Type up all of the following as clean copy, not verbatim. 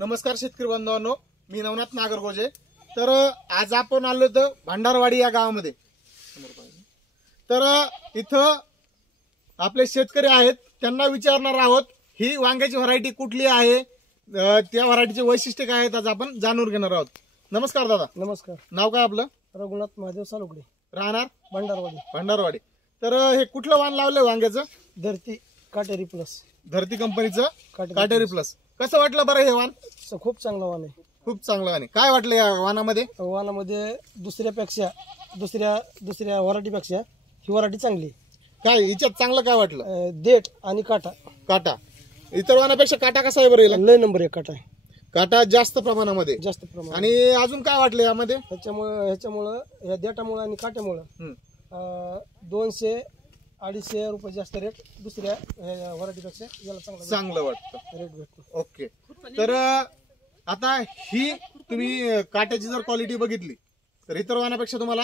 नमस्कार शेतकरी बांधवांनो, मी नवनाथ नागरगोजे। तर आज आपण आलो तर भंडारवाडी या गावामध्ये। तर इथं आपले शेतकरी आहेत, त्यांना विचारणार आहोत ही वांग्याची व्हरायटी कुठली आहे, त्या व्हरायटीचे वैशिष्ट्य काय आहेत, आज आपण जाणून घेणार आहोत। नमस्कार दादा। नमस्कार। नाव काय आपलं? रघुनाथ महादेव सालुगडे, राहणार भंडारवाडी। भंडारवाडी। तर हे कुठलं वाण लावलंय वांग्याचं? धरती काटेरी प्लस, धरती कंपनीचं काटेरी प्लस। कसं वाटलं बरं हे वाण? खूप चांगला वाण आहे, खूप चांगलं वाण आहे। काय वाटलं या वाणामध्ये? वाणामध्ये दुसऱ्या व्हरायटीपेक्षा ही व्हरायटी चांगली। काय हिच्यात चांगलं काय वाटलं? देठ आणि काटा। काटा इतर वाणापेक्षा काटा कसा आहे बरं? याला लय नंबर 1 काटा आहे, काटा जास्त प्रमाणामध्ये। जास्त प्रमाण। आणि अजून काय वाटलं यामध्ये? ह्याच्यामुळे या देठामुळे आणि काट्यामुळे 200-250 रुपये जास्त रेट दुसऱ्या व्हरायटीपेक्षा याला चांगलं वाटतं, रेट भेटतो। ओके। तर आता ही तुम्ही काट्याची जर क्वालिटी बघितली तर इतर वाणापेक्षा तुम्हाला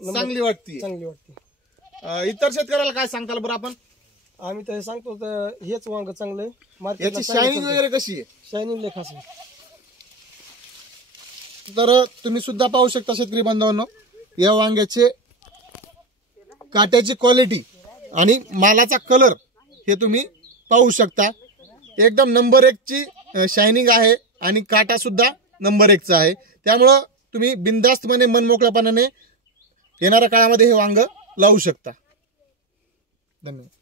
चांगली वाटते? चांगली वाटते। इतर शेतकऱ्याला काय सांगताल बरं आपण? आम्ही तर सांगतो तर हेच वांग चांगलं आहे। याची शायनिंग वगैरे कशी आहे? शायनिंग लय खास आहे। तर तुम्ही सुद्धा पाहू शकता शेतकरी बांधवांनो, या वांग्याचे काट्याची क्वालिटी आणि मालाचा कलर हे तुम्ही पाहू शकता। एकदम नंबर 1 ची शायनिंग आहे आणि काटा सुद्धा नंबर 1 चा आहे। त्यामुळं तुम्ही बिनधास्तपणे मनमोकळेपणाने येणाऱ्या काळामध्ये हे वांग लावू शकता। धन्यवाद।